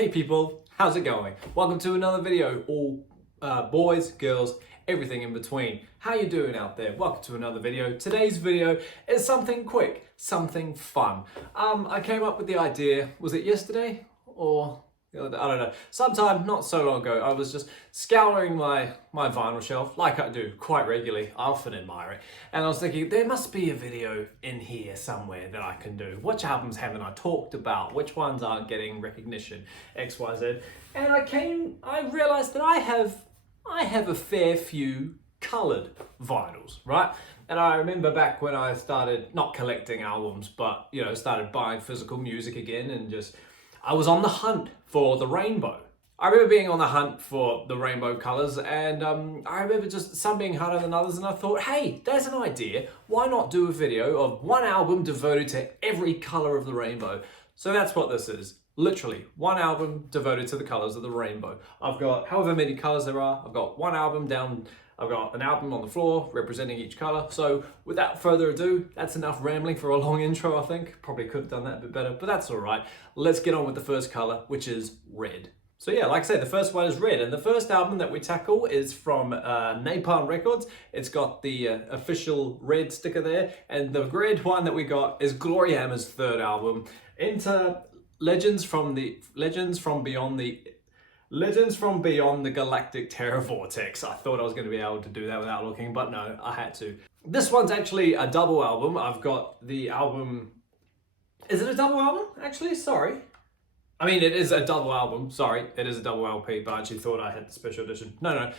Hey people, how's it going? Welcome to another video, all boys, girls, everything in between. How you doing out there? Welcome to another video. Today's video is something quick, something fun. I came up with the idea, was it yesterday? Or I don't know, sometime not so long ago, I was just scouring my vinyl shelf, like I do quite regularly. I often admire it. And I was thinking, there must be a video in here somewhere that I can do. Which albums haven't I talked about? Which ones aren't getting recognition? X, Y, Z. And I realized that I have a fair few colored vinyls, right? And I remember back when I started not collecting albums, but started buying physical music again, and I was on the hunt for the rainbow. I remember being on the hunt for the rainbow colors, and I remember just some being harder than others, and I thought, hey, there's an idea. Why not do a video of one album devoted to every color of the rainbow? So that's what this is. Literally, one album devoted to the colors of the rainbow. I've got however many colors there are. I've got one album down. I've got an album on the floor representing each color. So without further ado, that's enough rambling for a long intro, I think. Probably could have done that a bit better, but that's all right. Let's get on with the first color, which is red. So yeah, like I said, the first one is red, and the first album that we tackle is from Napalm Records. It's got the official red sticker there, and the red one that we got is Gloryhammer's third album, Enter Legends from Beyond the Galactic Terror Vortex. I thought I was going to be able to do that without looking, but no, I had to. This one's actually a double album. I've got the album... Is it a double album, actually? Sorry. I mean, it is a double album. Sorry, it is a double LP, but I actually thought I had the special edition. No.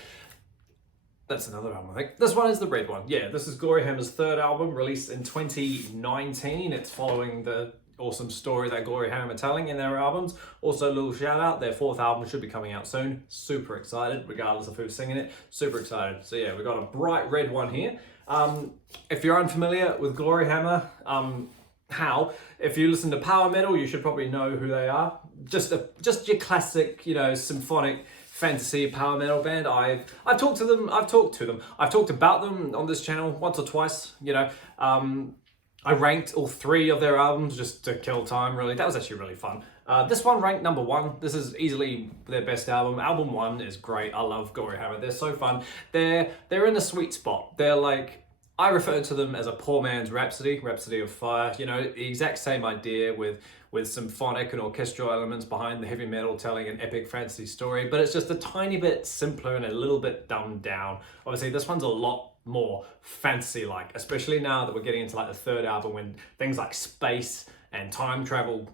That's another album, I think. This one is the red one. Yeah, this is Gloryhammer's third album, released in 2019. It's following the awesome story that Gloryhammer are telling in their albums. Also, a little shout out, their fourth album should be coming out soon. Super excited, regardless of who's singing it. Super excited. So yeah, we've got a bright red one here. If you're unfamiliar with Gloryhammer, if you listen to power metal, you should probably know who they are. Just your classic, symphonic fantasy power metal band. I've talked to them. I've talked about them on this channel once or twice. I ranked all three of their albums just to kill time, really. That was actually really fun. This one ranked number one. This is easily their best album. Album one is great. I love Gloryhammer. They're so fun. They're in a sweet spot. They're like, I refer to them as a poor man's Rhapsody of Fire. The exact same idea with symphonic and orchestral elements behind the heavy metal telling an epic fantasy story, but it's just a tiny bit simpler and a little bit dumbed down. Obviously, this one's a lot more fantasy-like, especially now that we're getting into like the third album when things like space and time travel,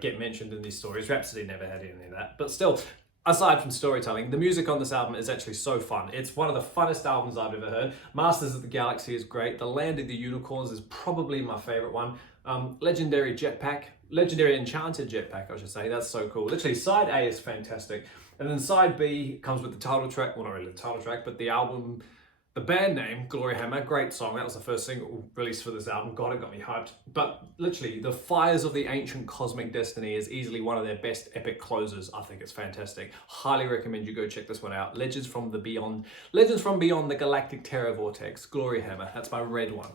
get mentioned in these stories. Rhapsody never had any of that, but still, aside from storytelling, the music on this album is actually so fun. It's one of the funnest albums I've ever heard. Masters of the Galaxy is great. The Land of the Unicorns is probably my favorite one. Legendary Enchanted Jetpack, I should say. That's so cool. Literally, side A is fantastic. And then side B comes with the title track. Well, not really the title track, but the album, the band name, Gloryhammer. Great song. That was the first single released for this album. God, it got me hyped. But literally, The Fires of the Ancient Cosmic Destiny is easily one of their best epic closers. I think it's fantastic. Highly recommend you go check this one out. Legends from Beyond the Galactic Terror Vortex. Gloryhammer. That's my red one.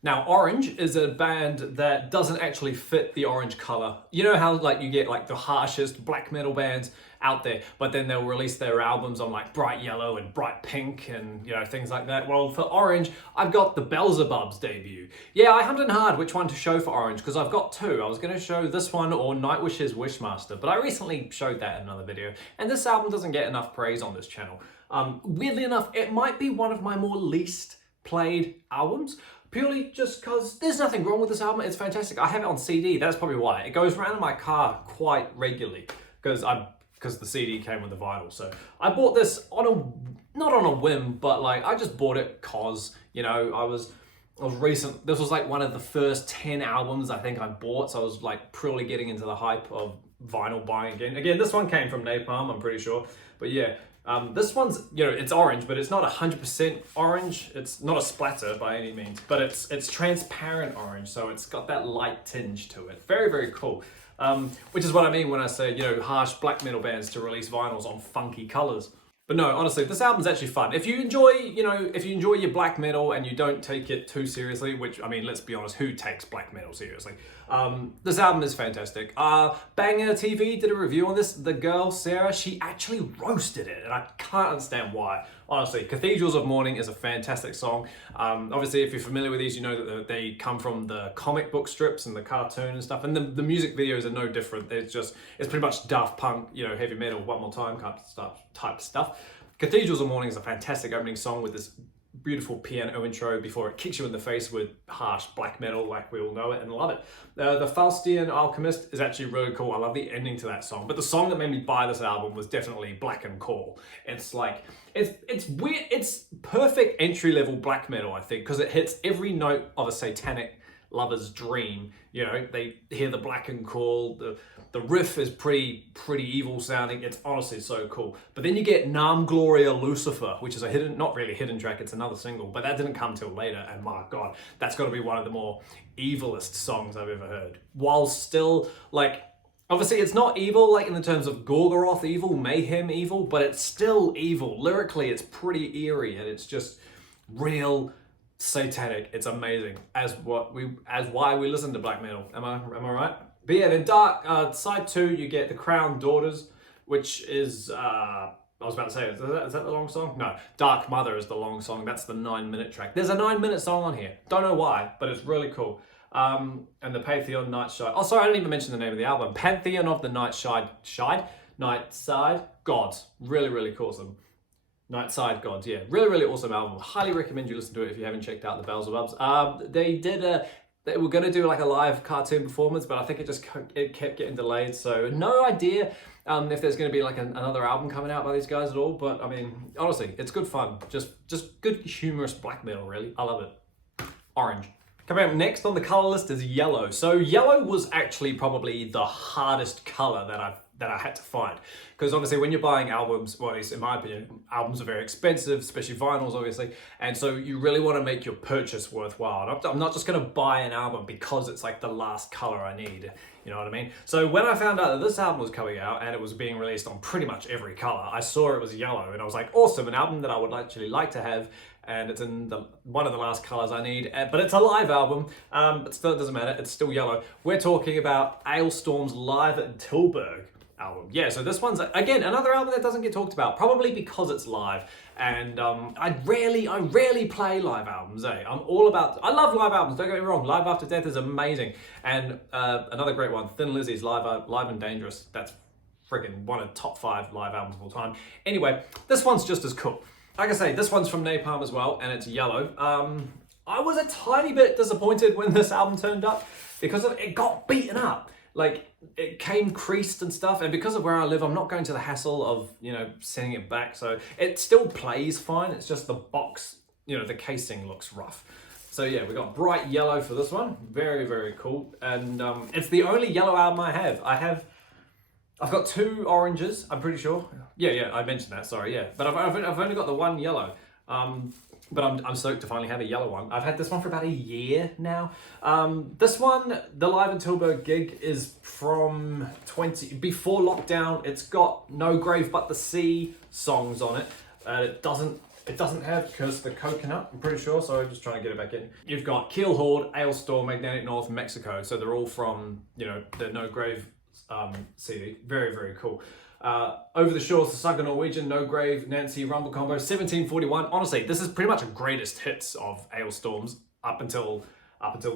Now, Orange is a band that doesn't actually fit the orange color. You know how you get the harshest black metal bands out there, but then they'll release their albums on bright yellow and bright pink and things like that. Well, for Orange, I've got the Beelzebub's debut. Yeah, I hunted hard which one to show for Orange because I've got two. I was going to show this one or Nightwish's Wishmaster, but I recently showed that in another video, and this album doesn't get enough praise on this channel. Weirdly enough, it might be one of my more least played albums, purely just because there's nothing wrong with this album. It's fantastic. I have it on CD. That's probably why. It goes around in my car quite regularly because the CD came with the vinyl. So I bought this not on a whim, but I just bought it because, this was one of the first 10 albums I think I bought. So I was purely getting into the hype of vinyl buying again. Again, this one came from Napalm, I'm pretty sure. But yeah, this one's, it's orange, but it's not 100% orange. It's not a splatter by any means, but it's transparent orange. So it's got that light tinge to it. Very, very cool. Which is what I mean when I say, harsh black metal bands to release vinyls on funky colors. But no, honestly, this album's actually fun. If you enjoy, your black metal and you don't take it too seriously, which, I mean, let's be honest, who takes black metal seriously? This album is fantastic. Banger TV did a review on this. The girl, Sarah, she actually roasted it, and I can't understand why. Honestly, Cathedrals of Morning is a fantastic song. Obviously, if you're familiar with these, you know that they come from the comic book strips and the cartoon and stuff, and the music videos are no different. It's pretty much Daft Punk, you know, heavy metal, One More Time type stuff. Cathedrals of Morning is a fantastic opening song with this beautiful piano intro before it kicks you in the face with harsh black metal like we all know it and love it. The Faustian Alchemist is actually really cool. I love the ending to that song. But the song that made me buy this album was definitely Blacken Call. It's like, it's weird. It's perfect entry-level black metal, I think, because it hits every note of a satanic lover's dream. You know, they hear the Blacken Call, the riff is pretty evil sounding. It's honestly so cool. But then you get Nam Gloria Lucifer, which is a hidden, not really a hidden track, it's another single, but that didn't come till later. And my God, that's got to be one of the more evilest songs I've ever heard. While still, like, obviously it's not evil, like in the terms of Gorgoroth evil, Mayhem evil, but it's still evil. Lyrically, it's pretty eerie, and it's just real satanic. It's amazing. As why we listen to black metal. Am I right? But yeah, then Dark, side 2, you get The Crown Daughters, which is, I was about to say, is that the long song? No, Dark Mother is the long song. That's the 9-minute track. There's a 9-minute song on here. Don't know why, but it's really cool. And the Pantheon Nightside. Oh, sorry, I didn't even mention the name of the album. Pantheon of the Nightside Gods. Really, really awesome. Nightside Gods, yeah. Really, really awesome album. Highly recommend you listen to it if you haven't checked out the Beelzebubs. They were going to do like a live cartoon performance, but I think it kept getting delayed. So no idea if there's going to be like another album coming out by these guys at all. But I mean, honestly, it's good fun. Just good humorous black metal, really. I love it. Orange. Coming up next on the color list is yellow. So yellow was actually probably the hardest color that I had to find. Because obviously when you're buying albums, well, at least in my opinion, albums are very expensive, especially vinyls, obviously. And so you really want to make your purchase worthwhile. I'm not just going to buy an album because it's like the last color I need. You know what I mean? So when I found out that this album was coming out and it was being released on pretty much every color, I saw it was yellow and I was like, awesome, an album that I would actually like to have. And it's in one of the last colors I need, but it's a live album, but still it doesn't matter, it's still yellow. We're talking about Alestorm's Live at Tilburg album. Yeah, so this one's, again, another album that doesn't get talked about, probably because it's live. And I rarely play live albums, eh? I love live albums, don't get me wrong, Live After Death is amazing. And another great one, Thin Lizzy's Live and Dangerous, that's freaking one of the top 5 live albums of all time. Anyway, this one's just as cool. Like I say, this one's from Napalm as well, and it's yellow. I was a tiny bit disappointed when this album turned up because it got beaten up. Like, it came creased and stuff, and because of where I live, I'm not going to the hassle of, you know, sending it back. So it still plays fine. It's just the box, you know, the casing looks rough. So yeah, we got bright yellow for this one. Very, very cool. And it's the only yellow album I have. I've got 2 oranges, I'm pretty sure. Yeah, I mentioned that, sorry, yeah. But I've only got the 1 yellow. But I'm stoked to finally have a yellow one. I've had this one for about a year now. This one, the Live in Tilburg gig, is from before lockdown. It's got No Grave But the Sea songs on it. It doesn't have Curse the Coconut, I'm pretty sure, so I'm just trying to get it back in. You've got Keelhauled, Alestorm, Magnetic North, Mexico. So they're all from, you know, the No Grave CD. Very, very cool. Over the Shores, The Saga Norwegian, No Grave, Nancy, Rumble Combo, 1741. Honestly, this is pretty much a greatest hits of Alestorm's up until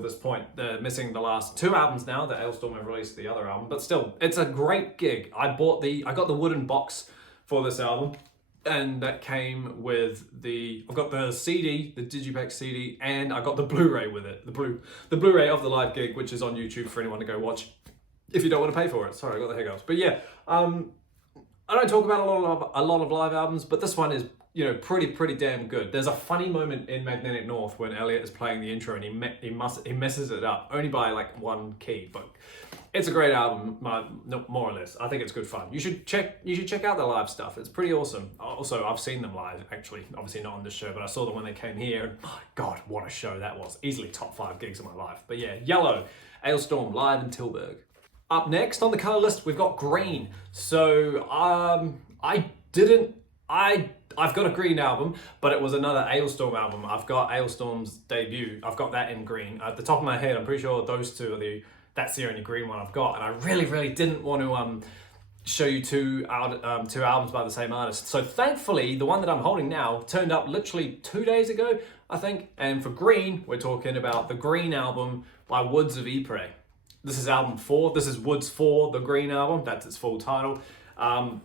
this point. They're missing the last 2 albums now that Alestorm have released the other album, but still, it's a great gig. I got the wooden box for this album, and that came with I've got the CD, the Digipack CD, and I got the Blu-ray with it. The Blu-ray of the live gig, which is on YouTube for anyone to go watch if you don't want to pay for it. Sorry, I got the hiccups. But yeah, I don't talk about a lot of live albums, but this one is, you know, pretty damn good. There's a funny moment in Magnetic North when Elliot is playing the intro and he messes it up only by like 1 key, but it's a great album, more or less. I think it's good fun. You should check out the live stuff. It's pretty awesome. Also, I've seen them live, actually. Obviously not on this show, but I saw them when they came here. And my God, what a show that was. Easily top 5 gigs of my life. But yeah, yellow, Alestorm, Live in Tilburg. Up next on the color list, we've got green. So I've got a green album, but it was another Alestorm album. I've got Alestorm's debut. I've got that in green. At the top of my head, I'm pretty sure those 2 are the that's the only green one I've got. And I really, really didn't want to show you two albums by the same artist. So thankfully, the one that I'm holding now turned up literally 2 days ago, I think. And for green, we're talking about the Green album by Woods of Ypres. This is album 4. This is Woods 4, the Green album. That's its full title.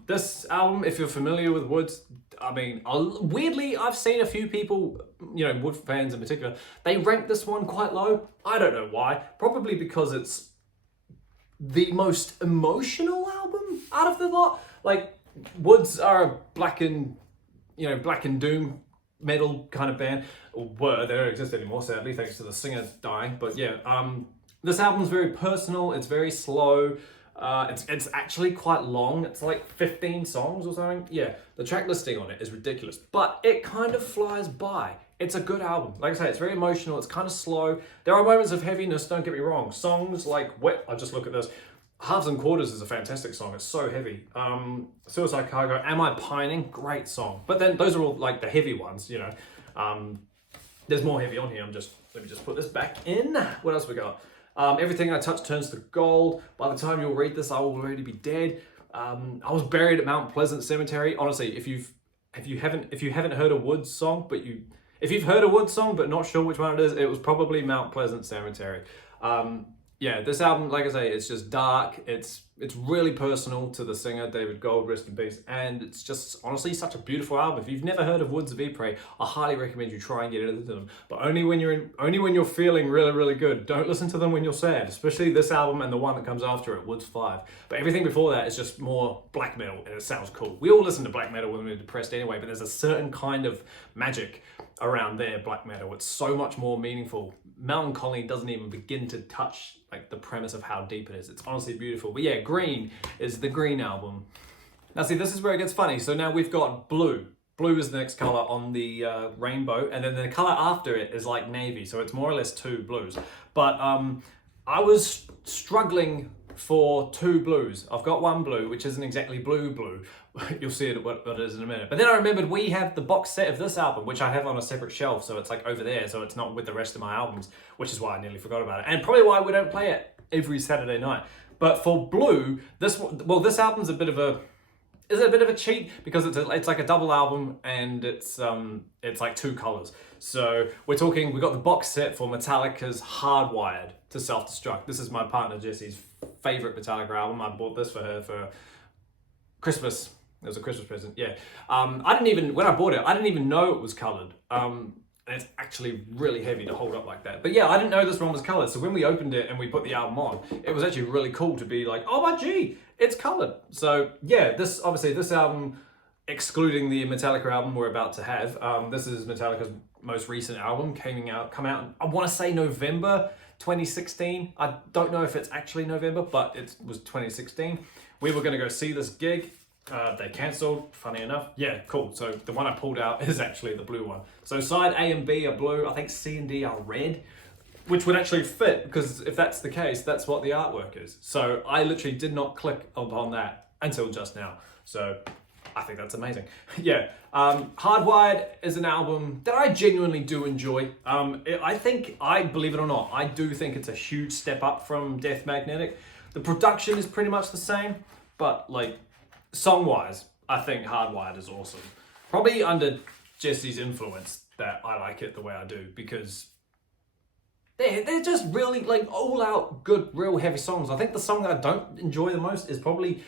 This album, if you're familiar with Woods, I mean, weirdly, I've seen a few people, you know, Wood fans in particular, they rank this one quite low. I don't know why. Probably because it's the most emotional album out of the lot. Like, Woods are a black and doom metal kind of band. Or were, they don't exist anymore, sadly, thanks to the singer dying. But yeah, this album's very personal, it's very slow. It's actually quite long. It's like 15 songs or something. Yeah, the track listing on it is ridiculous, but it kind of flies by. It's a good album. Like I say, it's very emotional. It's kind of slow. There are moments of heaviness, don't get me wrong. Songs like Wet, I just look at this. Halves and Quarters is a fantastic song. It's so heavy. Suicide Cargo, Am I Pining? Great song. But then those are all like the heavy ones, you know. There's more heavy on here. Let me just put this back in. What else we got? Everything I touch turns to gold. By the time you'll read this, I will already be dead. I was buried at Mount Pleasant Cemetery. Honestly, if you haven't heard a Woods song, if you've heard a Woods song but not sure which one it is, it was probably Mount Pleasant Cemetery. Yeah, this album, like I say, it's just dark. It's really personal to the singer, David Gold, rest in peace. And it's just honestly such a beautiful album. If you've never heard of Woods of Ypres, I highly recommend you try and get into them. But only when you're feeling really, really good. Don't listen to them when you're sad, especially this album and the one that comes after it, Woods 5. But everything before that is just more black metal, and it sounds cool. We all listen to black metal when we're depressed anyway, but there's a certain kind of magic around their black metal. It's so much more meaningful. Melancholy doesn't even begin to touch like the premise of how deep it is. It's honestly beautiful. But yeah, Green is the Green album. Now see, this is where it gets funny. So now we've got blue. Blue is the next color on the rainbow, and then the color after it is like navy. So it's more or less two blues. But I was struggling for two blues. I've got one blue, which isn't exactly blue. You'll see it what it is in a minute. But then I remembered we have the box set of this album, which I have on a separate shelf, so it's like over there, so it's not with the rest of my albums, which is why I nearly forgot about it, and probably why we don't play it every Saturday night. But for blue, this album's a bit of a cheat because it's like a double album, and it's like two colors. So we're talking, we got the box set for Metallica's Hardwired to Self-Destruct. This is my partner Jessie's favorite Metallica album. I bought this for her for Christmas. It was a Christmas present, yeah. When I bought it, I didn't even know it was colored. And it's actually really heavy to hold up like that. But yeah, I didn't know this one was colored. So when we opened it and we put the album on, it was actually really cool to be like, oh my gee, it's colored. So yeah, this album, excluding the Metallica album we're about to have, this is Metallica's most recent album, come out, I want to say November 2016. I don't know if it's actually November, but it was 2016. We were going to go see this gig. They cancelled, funny enough. Yeah, cool. So the one I pulled out is actually the blue one. So side A and B are blue. I think C and D are red, which would actually fit, because if that's the case, that's what the artwork is. So I literally did not click upon that until just now. So I think that's amazing. Yeah, Hardwired is an album that I genuinely do enjoy. Believe it or not, I do think it's a huge step up from Death Magnetic. The production is pretty much the same, but like song-wise, I think Hardwired is awesome. Probably under Jessie's influence that I like it the way I do, because they're just really like all-out good, real heavy songs. I think the song that I don't enjoy the most is probably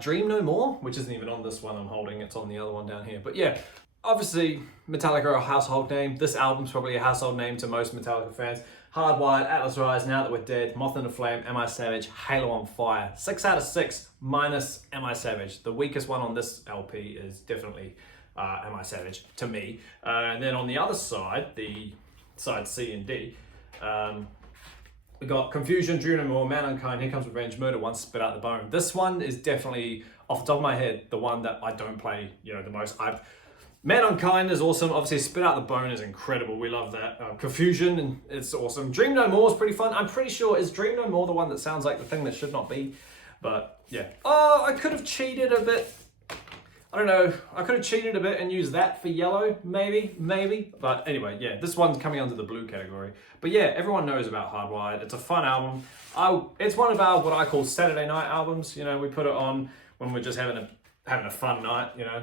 Dream No More, which isn't even on this one I'm holding. It's on the other one down here. But yeah, obviously Metallica are a household name. This album's probably a household name to most Metallica fans. Hardwired, Atlas Rise, Now That We're Dead, Moth in a Flame, Am I Savage, Halo on Fire. 6 out of 6 minus Am I Savage. The weakest one on this LP is definitely Am I Savage to me. And then on the other side, the side C and D, we got Confusion, Dream No More, Mankind, Here Comes Revenge, Murder Once, Spit Out the Bone. This one is definitely, off the top of my head, the one that I don't play, the most. Mankind is awesome. Obviously, Spit Out the Bone is incredible. We love that. Confusion, it's awesome. Dream No More is pretty fun. I'm pretty sure, is Dream No More the one that sounds like the thing that should not be? But yeah. Oh, I could have cheated a bit. I don't know, I could have cheated a bit and used that for yellow, maybe. But anyway, yeah, this one's coming under the blue category. But yeah, everyone knows about Hardwired. It's a fun album. It's one of our, what I call Saturday night albums. You know, we put it on when we're just having a fun night, you know.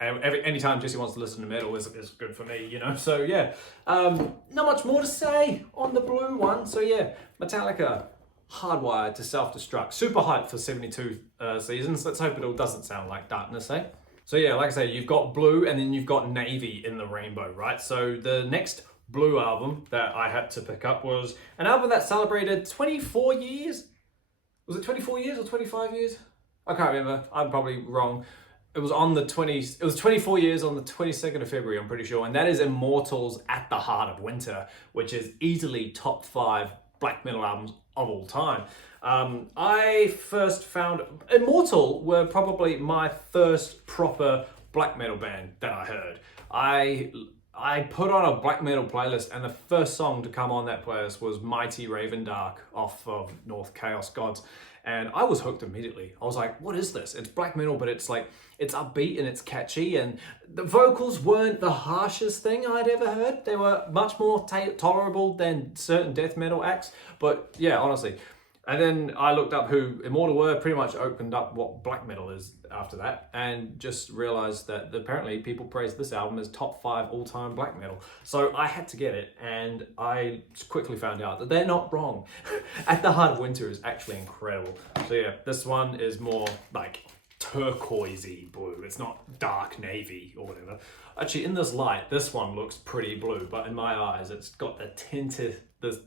Anytime Jesse wants to listen to metal is good for me, you know. So yeah, not much more to say on the blue one. So yeah, Metallica, Hardwired to Self-Destruct. Super hyped for 72 seasons. Let's hope it all doesn't sound like Darkness, eh? So yeah, like I say, you've got blue and then you've got navy in the rainbow, right? So the next blue album that I had to pick up was an album that celebrated 24 years. Was it 24 years or 25 years? I can't remember. I'm probably wrong. It was 24 years on the 22nd of February, I'm pretty sure. And that is Immortals At the Heart of Winter, which is easily top 5 black metal albums of all time. I first found Immortal were probably my first proper black metal band that I heard. I put on a black metal playlist, and the first song to come on that playlist was Mighty Raven Dark off of North Chaos Gods. And I was hooked immediately. I was like, what is this? It's black metal, but it's like, it's upbeat and it's catchy, and the vocals weren't the harshest thing I'd ever heard. They were much more tolerable than certain death metal acts, but yeah, honestly. And then I looked up who Immortal were, pretty much opened up what black metal is after that, and just realized that apparently people praise this album as top 5 all-time black metal. So I had to get it, and I quickly found out that they're not wrong. At the Heart of Winter is actually incredible. So yeah, this one is more like turquoisey blue. It's not dark navy or whatever. Actually, in this light, this one looks pretty blue, but in my eyes, it's got the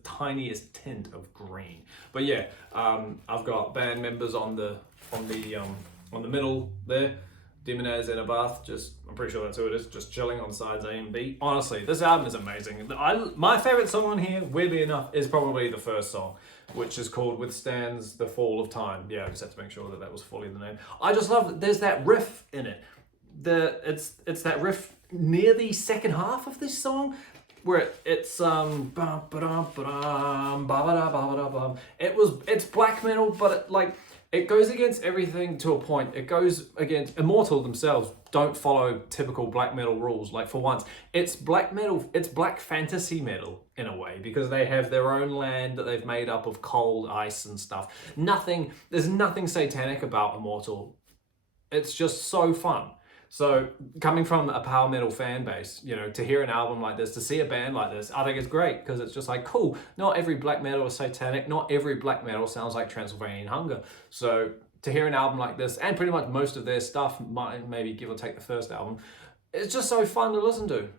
tiniest tint of green. But yeah, I've got band members on the middle there. Demonaz and Abath, I'm pretty sure that's who it is, just chilling on sides A and B. Honestly, this album is amazing. My favorite song on here, weirdly enough, is probably the first song, which is called Withstands the Fall of Time. Yeah, I just had to make sure that was fully the name. I just love that there's that riff in it. It's that riff near the second half of this song, where it's it's black metal, but it goes against everything to a point. It goes against Immortal themselves don't follow typical black metal rules. Like, for once, it's black metal, it's black fantasy metal in a way, because they have their own land that they've made up of cold ice and stuff. There's nothing satanic about Immortal. It's just so fun. So coming from a power metal fan base, you know, to hear an album like this, to see a band like this, I think it's great, because it's just like, cool, not every black metal is satanic, not every black metal sounds like Transylvanian Hunger. So to hear an album like this, and pretty much most of their stuff, maybe give or take the first album, it's just so fun to listen to.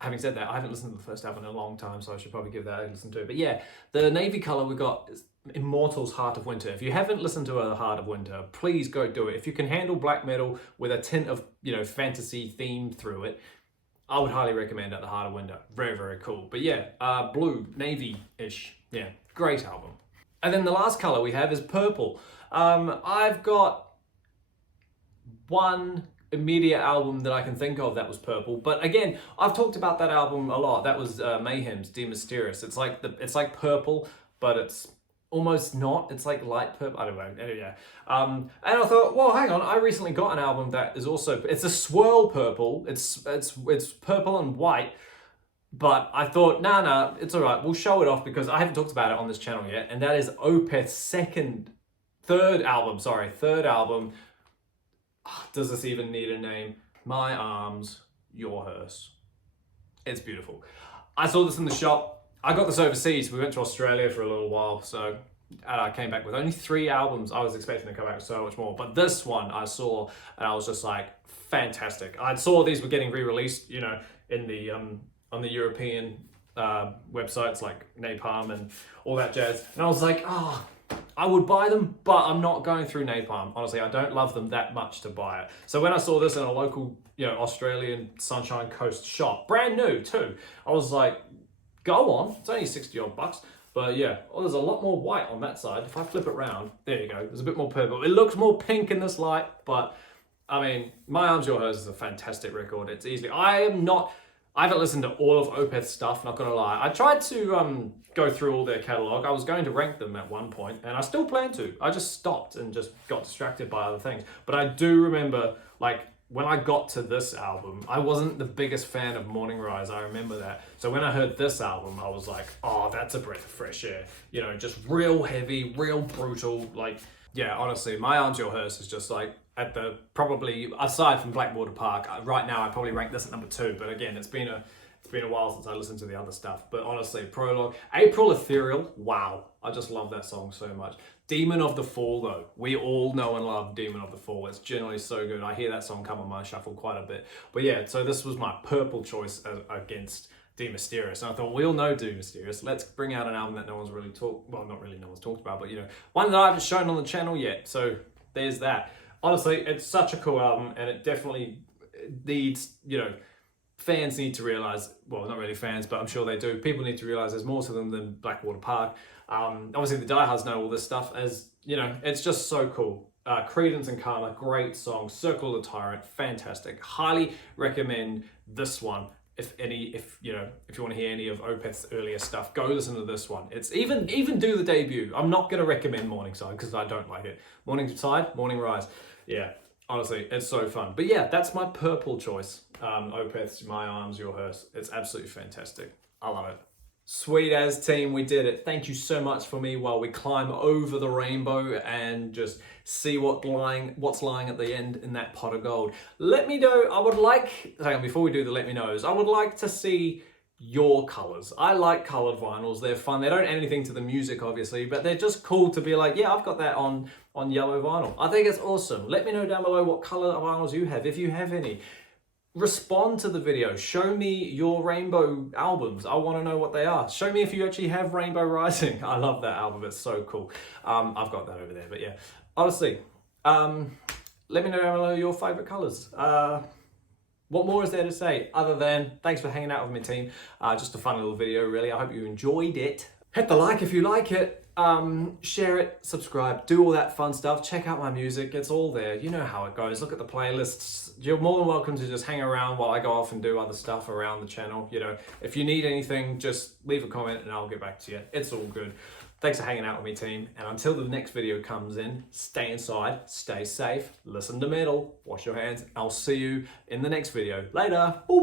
Having said that, I haven't listened to the first album in a long time, so I should probably give that a listen to. But yeah, the navy color we got is Immortals Heart of Winter. If you haven't listened to a Heart of Winter, please go do it. If you can handle black metal with a tint of, you know, fantasy theme through it, I would highly recommend At the Heart of Winter. Very, very cool. But yeah, blue, navy-ish. Yeah, great album. And then the last color we have is purple. I've got one immediate album that I can think of that was purple, but again, I've talked about that album a lot. That was Mayhem's De Mysteriis. It's like purple, but it's almost not. It's like light purple. I don't know. Yeah. And I thought, well, hang on. I recently got an album that is also, it's a swirl purple. It's purple and white. But I thought, nah, it's all right. We'll show it off, because I haven't talked about it on this channel yet. And that is Opeth's third album. Does this even need a name? My Arms, Your Hearse. It's beautiful. I saw this in the shop. I got this overseas. We went to Australia for a little while, so I came back with only 3 albums. I was expecting to come back with so much more, but this one I saw, and I was just like, fantastic. I saw these were getting re-released, you know, in the on the European websites like Napalm and all that jazz, and I was like, I would buy them, but I'm not going through Napalm. Honestly, I don't love them that much to buy it. So when I saw this in a local, you know, Australian Sunshine Coast shop, brand new too, I was like, go on. It's only 60 odd bucks. But yeah, there's a lot more white on that side. If I flip it around, there you go. There's a bit more purple. It looks more pink in this light, but I mean, My Arms, Your Hearse is a fantastic record. It's easily, I haven't listened to all of Opeth's stuff, not gonna lie. I tried to go through all their catalog. I was going to rank them at one point, and I still plan to. I just stopped and just got distracted by other things. But I do remember, like, when I got to this album, I wasn't the biggest fan of Morning Rise. I remember that. So when I heard this album, I was like, oh, that's a breath of fresh air. You know, just real heavy, real brutal. Like, yeah, honestly, My Arms Your Hearse is just like at the probably, aside from Blackwater Park, right now I probably rank this at number 2. But again, it's been a while since I listened to the other stuff. But honestly, Prologue, April Ethereal, wow. I just love that song so much. Demon of the Fall, though. We all know and love Demon of the Fall. It's generally so good. I hear that song come on my shuffle quite a bit. But yeah, so this was my purple choice against D Mysterious. And I thought, we all know D Mysterious. Let's bring out an album that no one's really not really no one's talked about, but you know, one that I haven't shown on the channel yet. So there's that. Honestly, it's such a cool album, and it definitely needs, you know, fans need to realize, well, not really fans, but I'm sure they do. People need to realize there's more to them than Blackwater Park. Obviously, the diehards know all this stuff, as you know, it's just so cool. Credence and Karma, great song. Circle of the Tyrant, fantastic. Highly recommend this one. If you want to hear any of Opeth's earlier stuff, go listen to this one. It's even do the debut. I'm not going to recommend Morningside because I don't like it. Morningside, Morning Rise. Yeah, honestly, it's so fun. But yeah, that's my purple choice. Opeth's My Arms, Your Hearse. It's absolutely fantastic. I love it. Sweet as team, we did it. Thank you so much for me while we climb over the rainbow and just see what's lying at the end in that pot of gold. Let me know, hang on, before we do the let me knows, I would like to see your colors. I like colored vinyls. They're fun. They don't add anything to the music, obviously, but they're just cool to be like, yeah, I've got that on yellow vinyl. I think it's awesome. Let me know down below what color vinyls you have, if you have any. Respond to the video. Show me your rainbow albums. I want to know what they are. Show me if you actually have Rainbow Rising. I love that album. It's so cool. I've got that over there, but yeah. Honestly, let me know down below your favorite colors. What more is there to say other than thanks for hanging out with me, team. Just a fun little video, really. I hope you enjoyed it. Hit the like if you like it. Share it, subscribe, do all that fun stuff. Check out my music, it's all there. You know how it goes. Look at the playlists. You're more than welcome to just hang around while I go off and do other stuff around the channel. You know, if you need anything, just leave a comment and I'll get back to you. It's all good. Thanks for hanging out with me, team. And until the next video comes in, stay inside, stay safe, listen to metal, wash your hands. I'll see you in the next video. Later. Ooh.